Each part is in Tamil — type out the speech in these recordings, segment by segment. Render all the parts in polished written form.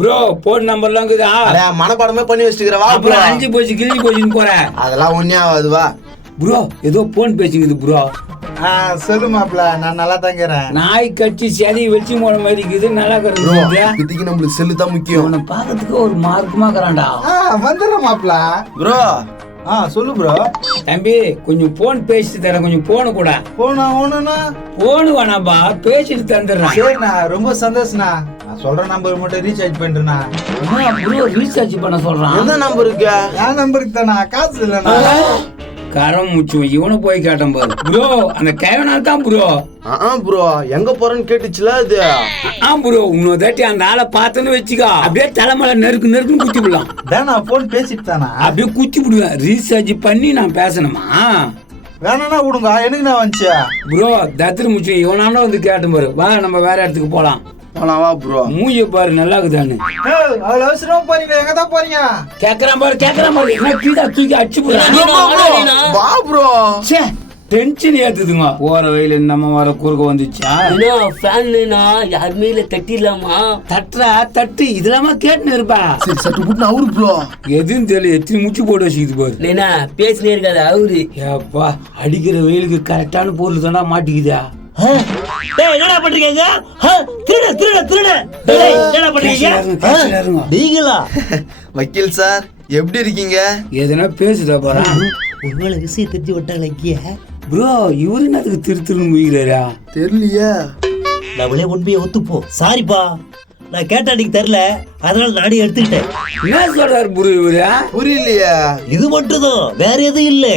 ப்ரோ போன் நம்பர்லாம் இருக்குதா? மனப்பாடமே பண்ணி வச்சுக்கிறவா ப்ரோ. 5 போச்சு கிளி போச்சுன்னு போறேன். அதெல்லாம் ஒண்ணே ஆகாதுவா ப்ரோ. ஏதோ போன் பேசிக்குது ப்ரோ. சொல்லு மாப்ள, நான் நல்லா தாங்கிறேன். நாய் கட்சி சரி வச்சு போன மாதிரி இருக்குது. நல்லா இதுக்கு நம்மளுக்கு செல்லு தான் முக்கியம். உன்னை பாக்கிறதுக்கு ஒரு மார்க்குமா இருக்கிறான்டா. வந்துடுறேன் மாப்ள. ப்ரோ சொல்லு ப்ரோ. தம்பி கொஞ்சம் போன் பேசிட்டு தரேன், கொஞ்சம் போனு கூட. போனா போனு வேணாம்பா, பேசிட்டு தந்துடுறேன். சரிண்ணா, ரொம்ப சந்தோஷம்ண்ணா. நான் சொல்ற நம்பர் மட்டும் ரீசார்ஜ் பண்ணிட்டுண்ணா. ப்ரோ ரீசார்ஜ் பண்ண சொல்றான். எந்த நம்பர் இருக்கு? என் நம்பருக்கு தானா, காசு இல்லைண்ணா. கரம் முச்சு இவனை போய் கேட்டேன் பாரு. ப்ரோ அந்த கைவனா தான் ப்ரோ. ப்ரோ எங்க போறேன்னு கேட்டுச்சுல அது. ப்ரோ இன்னொரு தாட்டி அந்த ஆளை பார்த்தேன்னு வச்சுக்கா, அப்படியே தலைமையில நெருக்குன்னு குத்தி விடலாம். தானா போன் பேசிட்டு தானா அப்படியே குத்தி விடுவேன். ரீசார்ஜ் பண்ணி நான் பேசணுமா? வேணா விடுங்க, எனக்கு நான் வந்துச்சு. ப்ரோ தத்திர முச்சு இவனான வந்து கேட்டேன் பாரு. வா நம்ம வேற இடத்துக்கு போலாம். வா ப்ரோ. மூஞ்சி பாரு நல்லா இருக்குதான்னு. அவ்வளவு அவசரமா போறீங்க, எங்க தான் போறீங்க? கேக்குறான் பாரு. என்ன கீழே தூக்கி அடிச்சு போடுறான். வா ப்ரோ. டென்ஷன் ஏத்துதுங்க. போற வயல நம்ம வர குறுக்க வந்துச்சா? யாருமே இல்ல, தட்டிடலாமா? தட்டு இதெல்லாம கேட்டுன்னு இருப்பா. சரி சட்டு புட்டு அவரு ப்ரோ. எதுவும் தெரியல, எத்தனை முச்சு போட்டு வச்சுக்கிது பாரு. பேசினே இருக்காது அவரு. ஏப்பா அடிக்கிற வெயிலுக்கு கரெக்டான பொருள் தானே மாட்டிக்குதா. என்னடா பண்றீங்க? என்னடா பண்றீங்க நீங்களா? வக்கீல் சார் எப்படி இருக்கீங்க? எதனா பேசுதா பாரு. ஒருவேளை விஷயம் தெரிஞ்சு விட்டாங்க. ப்ரோ இவரு என்னதுக்கு திருன்னு முடிக்கிறாரா தெரியலையா? நம்மளே உண்மையை ஒத்துப்போ. சாரிப்பா, நான் கேட்ட அன்னைக்கு தெரியல, அதனால நானே எடுத்துக்கிட்டேன். என்ன சொல்றாரு ப்ரோ இவரு? புரியலையா? இது மட்டும் தான், வேற எதுவும் இல்ல.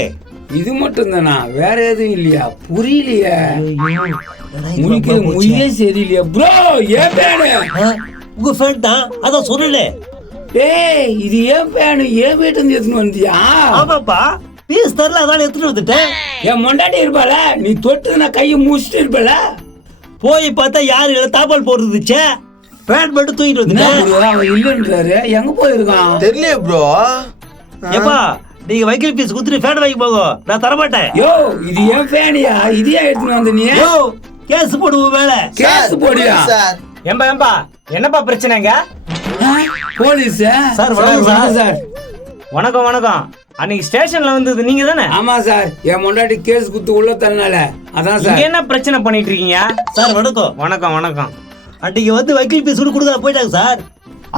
இது மட்டும் தானா? வேற எதுவும் இல்லையா? புரியலையா? முயே சரியில்லையா ப்ரோ? ஏன் பேனு? உங்க ஃபேன் தான், அதான் சொல்லல. ஏய் இது ஏன் பேனு? ஏன் வீட்டு இருந்து எடுத்துன்னு வந்தியா? ஆமாப்பா, பீஸ் தரல, அதான் எடுத்துட்டு வந்துட்டேன். என் மொண்டாட்டி இருப்பாள, நீ தொட்டு நான் கையை முடிச்சுட்டு இருப்பல. போய் பார்த்தா யாரு தாப்பால் போடுறதுச்சே, ஃபேன் மட்டும் தூக்கிட்டு வந்துட்டேன். அவன் இல்லன்றாரு, எங்க போயிருக்கான் தெரியலையே ப்ரோ. ஏப்பா நீங்க வைக்கல் பீஸ் குத்துட்டு ஃபேன் வாங்கி போங்க, நான் தரமாட்டேன். யோ இது ஏன் ஃபேனியா? இது ஏன் எடுத்துன்னு வந்த நீ? யோ கேஸ் போடுவோம் மேல. கேஸ் போடியா சார்? ஏம்பா என்னப்பா பிரச்சனைங்க? போலீஸ் சார் வணக்கம் சார். வணக்கம். அன்னைக்கு ஸ்டேஷன்ல வந்தது நீங்க தானே? ஆமா சார், என் மொண்டாட்டி கேஸ் குத்து உள்ள தரனால அதான் சார். என்ன பிரச்சனை பண்ணிட்டு இருக்கீங்க? சார் வணக்கம். அன்னைக்கு வந்து வைக்கல் பீஸ் கொடுக்க போயிட்டாங்க சார்.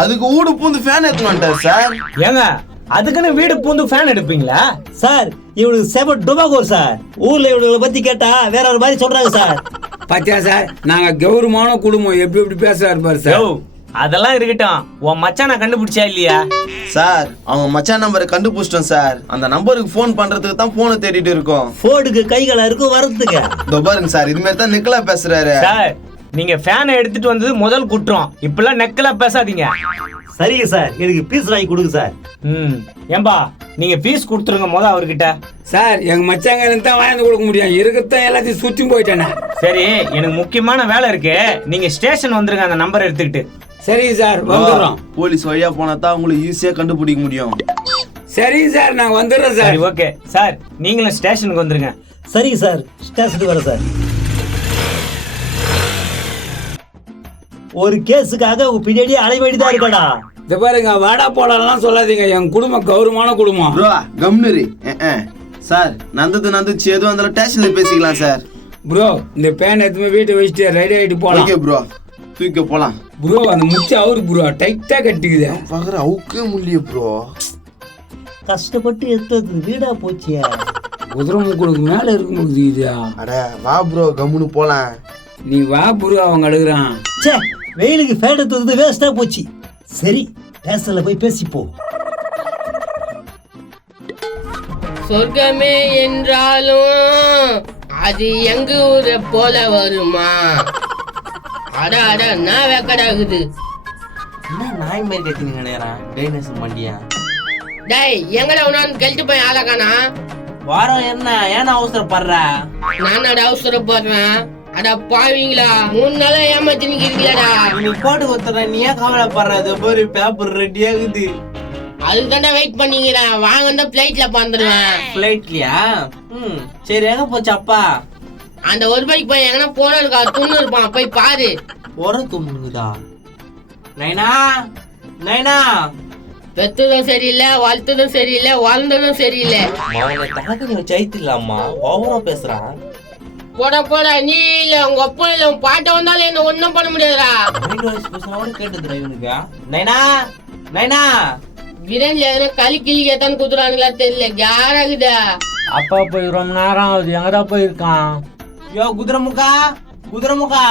அதுக்கு ஊடு பூந்து ஃபேன் எடுத்துன்னு வந்துட்டார் சார். ஏங்க அதுக்குன்னு வீடு பூந்து ஃபேன் எடுப்பீங்களா? சார் இவனுக்கு செம டுபாகோர் சார். ஊர்ல இவனுங்களை பத்தி கேட்டா வேற ஒரு மாதிரி சொல்றாங்க சார். பாத்தியா சார், நாங்க கௌரவமான குடும்பம், எப்படி பேசுறாரு பாரு சார். அதெல்லாம் இருக்கட்டும், உன் மச்சான் நான் கண்டுபிடிச்சா இல்லையா? சார் அவங்க மச்சான் நம்பரை கண்டுபிடிச்சிட்டோம் சார். அந்த நம்பருக்கு போன் பண்றதுக்கு தான் போனை தேடிட்டு இருக்கோம். போனுக்கு கைகளா இருக்கும் வரதுக்கு. இதோ பாருங்க சார், இது மாதிரி தான் நிக்கலா பேசுறாரு சார். நீங்க ஃபேனை எடுத்துட்டு வந்தது முதல் குற்றம். இப்பெல்லாம் நெக்கலா பேசாதீங்க. சரிங்க சார், எனக்கு பீஸ் வாங்கி கொடுங்க சார். ஏம்பா நீங்க பீஸ் கொடுத்துருங்க முத அவர்கிட்ட. சார் எங்க மச்சாங்க தான் வாங்கி கொடுக்க முடியும், இருக்கத்தான் எல்லாத்தையும் சுத்தி போயிட்டேனே. சரி எனக்கு முக்கியமான வேலை இருக்கு, நீங்க ஸ்டேஷன் வந்துருங்க அந்த நம்பர் எடுத்துக்கிட்டு. சரிங்க சார் வந்துடுறோம். போலீஸ் வழியா போனா தான் உங்களுக்கு ஈஸியா கண்டுபிடிக்க முடியும். சரிங்க சார் நான் வந்துடுறேன் சார். ஓகே சார், நீங்களும் ஸ்டேஷனுக்கு வந்துருங்க. சரிங்க சார், ஸ்டேஷனுக்கு வரேன் சார். ஒரு கேஸுக்காக உங்க பின்னாடியே அலை வேண்டிதான் இருக்கடா. இந்த பாருங்க, வாடா போடலாம் சொல்லாதீங்க, என் குடும்பம் கௌரவமான குடும்பம். ப்ரோ கம்னரி சார், நந்துச்சு எதுவும் அந்த ஸ்டேஷன்ல பேசிக்கலாம் சார். ப்ரோ இந்த பேன் எதுவுமே வீட்டை வச்சுட்டு ரெடி ஆயிட்டு போலாம். ஓகே ப்ரோ, தூக்க போலாம். ப்ரோ அந்த முச்சு அவரு ப்ரோ டைட்டா கட்டிக்குது. பகர அவுக்கே முடியல ப்ரோ. கஷ்டப்பட்டு எடுத்தது வீடா போச்சியா. குதிரை முக்குளுக்கு மேல இருக்க முடியுதா? அட வா ப்ரோ, கம்முன்னு போலாம். நீ வா ப்ரோ, அவங்க அழுகுறான். சே வெயிலுக்கு ஃபேன் எடுத்தது வேஸ்டா போச்சு. சரி ஸ்டேஷன்ல போய் பேசிப்போ. சொர்க்கமே என்றாலும் அது எங்க ஊரை போல வருமா? அடா நான் வெக்கடாகுது. என்ன நாய் மாதிரி கட்டிங்க நேரம் டைனேஷன் பண்ணியா? டேய் எங்கடா உனான்னு கழிட்டு போய் ஆளாக்கானா? வாரம் என்ன ஏன்னா அவசரப்படுற? நான் அவசரப்படுறேன். அடா பாவீங்களா, 3 நாளா ஏமாத்தி நிக்கிறீங்களா? நீ போட்டு கொடுத்துற, நீ ஏன் கவலைப்படுறது? ஒரு பேப்பர் ரெடி ஆகுது, அதுதான்டா வெயிட் பண்ணீங்களா? வாங்க பிளைட்ல பறந்துடுவேன். பிளைட்லயா? சரி எங்க போச்சு அப்பா? அந்த 1 ரூபாய்க்கு போய் எங்கன்னா போன இருக்கா, துண்ணு இருப்பான், போய் பாரு. ஒரு துண்ணுதா நைனா? நைனா பெத்ததும் சரியில்லை, வளர்த்ததும் சரியில்லை, வளர்ந்ததும் சரியில்லை. அவனை தனக்கு நீ ஜெயித்துலாமா ஓவரா பேசுறான். போடா நீ இல்ல உங்க அப்பா இல்ல உன் பாட்ட வந்தாலும் என்ன ஒண்ணும் பண்ண முடியாதுடா. கேட்டுதுடா இவனுக்கு. நைனா நைனா விரன்ல எதனா களி கிளி ஏத்தான்னு குத்துறானுங்களா தெரியல. யாராகுதா? அப்பா போய் ரொம்ப நேரம் ஆகுது, எங்கதான் போயிருக்கான்? யோ குதிரமுகா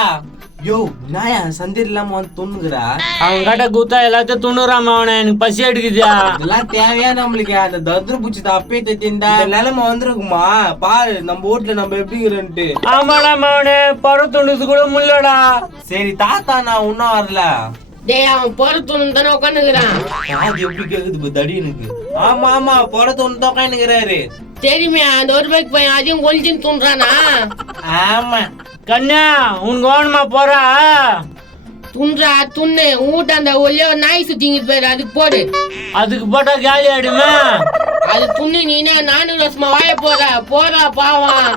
யோ நாயா சந்தேர் இல்லாம வந்து தொண்ணுக்குறா. அவன் கிட்ட குத்தா எல்லாத்தையும் துணுறாம அவனை, எனக்கு பசி எடுக்குதா. இதெல்லாம் தேவையா நம்மளுக்கு? அந்த தத்ரு பூச்சி அப்பே தத்திந்தா நிலைமை வந்திருக்குமா பாரு நம்ம வீட்டுல நம்ம எப்படிங்கிறன்ட்டு. ஆமாடா அவனே, பற துண்டுது கூட முள்ளடா. சரி தாத்தா நான் இன்னும் வரல. டேய் அவன் பொறுத்துன்னு தானே உட்காந்துக்கிறான். அது எப்படி கேக்குது தடியனுக்கு? ஆமா பொறத்தொன்னு தான் உட்காந்துக்கிறாரு. தெரியுமே அந்த ஒரு பைக் பையன் அதையும் ஒழிச்சுன்னு தூண்டுறானா? ஆமா கண்ணா உனக்கு வேணுமா போறா? துன்றா துண்ணு ஊட்ட அந்த ஒல்லியோ நாய் சுத்திங்கிட்டு போயிரு, அதுக்கு போடு. அதுக்கு போட்டா காலி ஆயிடுமே. அது துண்ணு நீனா 4 வருஷமா வாய போறா பாவம்.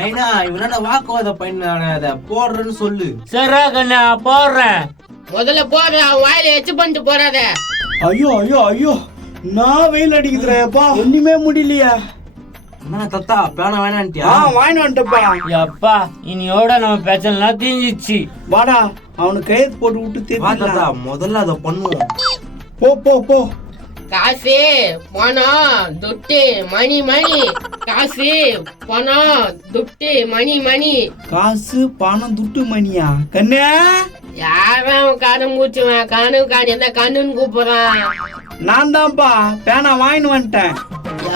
நைனா இவனால வாக்குவாத பண்ண போடுறேன்னு சொல்லு. சரிடா கண்ணா போடுறேன். முதல்ல போடுற, அவன் வாயில எச்சு பண்ணிட்டு போறாத. ஐயோ நான் வெயில் அடிக்குதுப்பா, ஒண்ணுமே முடியலையா. என்ன தத்தா பேன வேணான்ட்டியா? வாங்கி வந்துட்டப்பா. எப்பா இனியோட நம்ம பிரச்சனைலாம் தீஞ்சிச்சு. வாடா அவனுக்கு கையெழுத்து போட்டு விட்டு வா தேர்தா. தாத்தா முதல்ல அதை பண்ணுவோம். போ காசு பணம் துட்டு மணி காசு பணம் துட்டு மணி. காசு பணம் துட்டு மணியா? கண்ணே யாரும் கண்ணு மூச்சுவேன், காடு எந்த கண்ணுன்னு கூப்பிடுறான். நான் தான்ப்பா பேனா வாங்கிட்டு வந்துட்டேன்.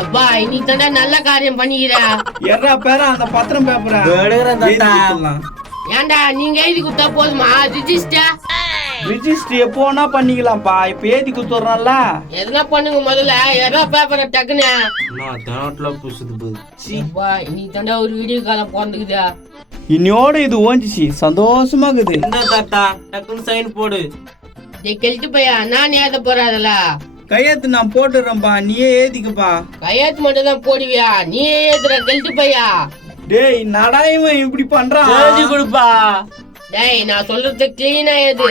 எப்பா இன்னைக்கு தாண்டா நல்ல காரியம் பண்ணிக்கிற. எறா பேரா அந்த பத்திரம் பேப்பரை எடுக்கிறேன் தாத்தா. ஏன்டா நீங்க எழுதி கொடுத்தா போதுமா? ரிஜிஸ்டர் எப்போனா பண்ணிக்கலாம்ப்பா, இப்ப ஏத்தி குடுத்துறோம்ல. எதுனா பண்ணுங்க முதல்ல. எதா பேப்பரை டக்குன்னு. நான் தேனட்ல புசுது போகுது. எப்பா இன்னைக்கு தாண்டா ஒரு வீடியோ காலம் பிறந்துக்குதா. இன்னையோட இது ஓஞ்சிச்சு, சந்தோஷமா இருக்குது. இந்த தாத்தா டக்குன்னு சைன் போடு. கெழுத்து பையா நான் ஏத போறாதல. கையெழுத்து நான் போட்டுறேன்ப்பா, நீயே ஏத்திக்கப்பா. கையாத்து மட்டும் தான் போடுவியா? நீ ஏத்துற கெழுத்து பையா. டேய் நடாயவன் இப்படி பண்றான். எழுதி கொடுப்பா. டேய் நான் சொல்றது கிளீனா ஏது.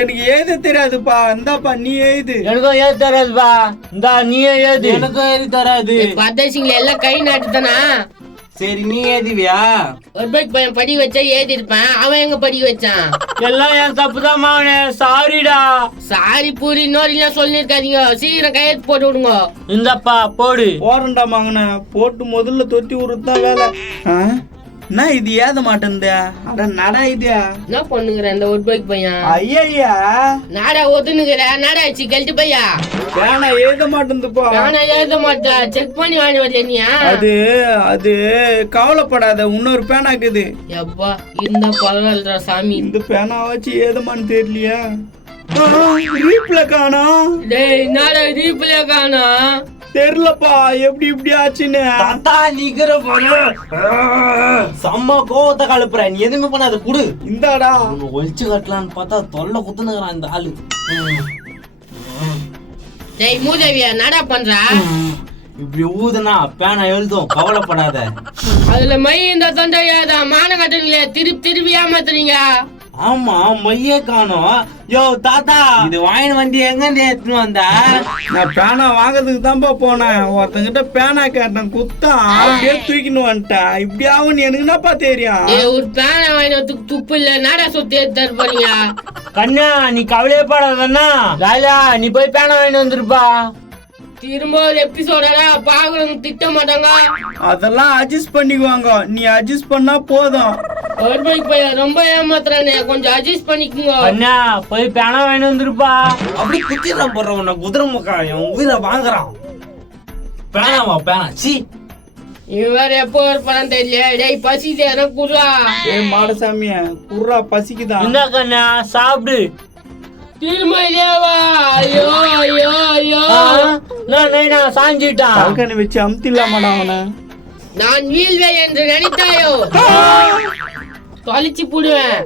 எனக்கு ஏத தெரியாதுப்பா, இந்தாப்பா நீ ஏது. எனக்கும் ஏது தராதுப்பா, இந்தா நீயே ஏது. எனக்கும் எழுதி தராது. பதேசிங்கள எல்லாம் கை நாட்டுதானா? சரி நீ ஏதிவியா? ஒரு பைக் பையன் படி வச்சா ஏதி இருப்பேன், அவன் எங்க படிக்க வச்சான்? எல்லாம் என் தப்புதான் மாவனே, சாரிடா. சாரி பூரி நோரிலாம் சொல்லிருக்காதீங்க, சீக்கிரம் கையெழுத்து போட்டு விடுங்க. இந்தப்பா போடு. போறண்டா மகன, போட்டு முதல்ல தொட்டி விடுறதுதான் வேலை. என்ன இது ஏத மாட்டேன்தே? அட நடா இது. என்ன பண்ணுங்கிற இந்த ஒரு பைக் பையன்? ஐயா நாடா ஒத்துனுங்கிற நாடாச்சு கெழுத்து பையா. வேணா எழுத மாட்டேன்துப்பா. நானா எழுத மாட்டா, செக் பண்ணி வாங்கி வரல நீ. அது கவலைப்படாத, இன்னொரு பேனா இருக்குது. எப்பா இந்த பரவாயில்லடா சாமி. இந்த பேனா வச்சு ஏதமான்னு தெரியலையா? ரீப்ல காணோம். டேய் நாடா ரீப்ளே காணா. தெரியலப்பா எப்படி இப்படி ஆச்சுன்னு. தாத்தா நிக்கிற போல செம்ம கோவத்தை கலப்புற. நீ எதுவுமே பண்ணாத குடு. இந்தாடா. ஒழிச்சு கட்டலான்னு பார்த்தா தொல்லை குத்துனுக்குறான் இந்த ஆளு. டேய் மூதேவியா நாடா பண்றா? இப்படி ஊதுனா பேனா எழுதும், கவலைப்படாத. அதுல மை இந்த தொண்டை ஏதா மான கட்டுறீங்களே, திருப்பி ஏமாத்துறீங்க. ஆமா மையே காணோம். யோ தாத்தா இது வாங்கின வண்டி எங்க எடுத்துன்னு வந்தா? நான் பேனா வாங்குறதுக்கு தான்ப்பா போனேன். ஒருத்தங்கிட்ட பேனா கேட்டேன், குத்தான், அப்படியே தூக்கின்னு வந்துட்டேன். இப்படி ஆகும்னு எனக்கு என்னப்பா தெரியும்? ஒரு பேனை வாங்கினதுக்கு துப்பு இல்ல, நாடா சொத்து எடுத்து போறீங்க. கண்ணா நீ கவலையே படாதண்ணா. ராஜா நீ போய் பேனா வாங்கிட்டு வந்துருப்பா. திரும்ப ஒரு எபிசோடா பாக்குறவங்க திட்ட மாட்டாங்க. அதெல்லாம் அட்ஜஸ்ட் பண்ணிக்குவாங்க, நீ அட்ஜஸ்ட் பண்ணா போதும். ஒரு பைக் பையன் ரொம்ப ஏமாத்துறானே, கொஞ்சம் அட்ஜஸ்ட் பண்ணிக்கோங்க. கண்ணா போய் பேனா வாங்கிட்டு வந்துருப்பா. அப்படி குத்திடுறான் போடுறவன குதிரை முக்கான் என் உயிரை வாங்குறான். பேனாவா பேனா சி. இவன் வேற எப்போ வரப்பான்னு தெரியல. டேய் பசி தேர குடுறா. ஏய் மாடசாமிய குர்ரா, பசிக்குதா? இந்த கண்ணா சாப்பிடு. திரும்ப இதேவா? ஐயோ ஐயோ ஐயோ. நான் சாஞ்சிட்டான். தல்கனி வச்சு அமுத்திடலாமாடா அவனை? நான் வீழ்வே என்று நினைத்தாயோ? தொலைச்சு போடுவேன்.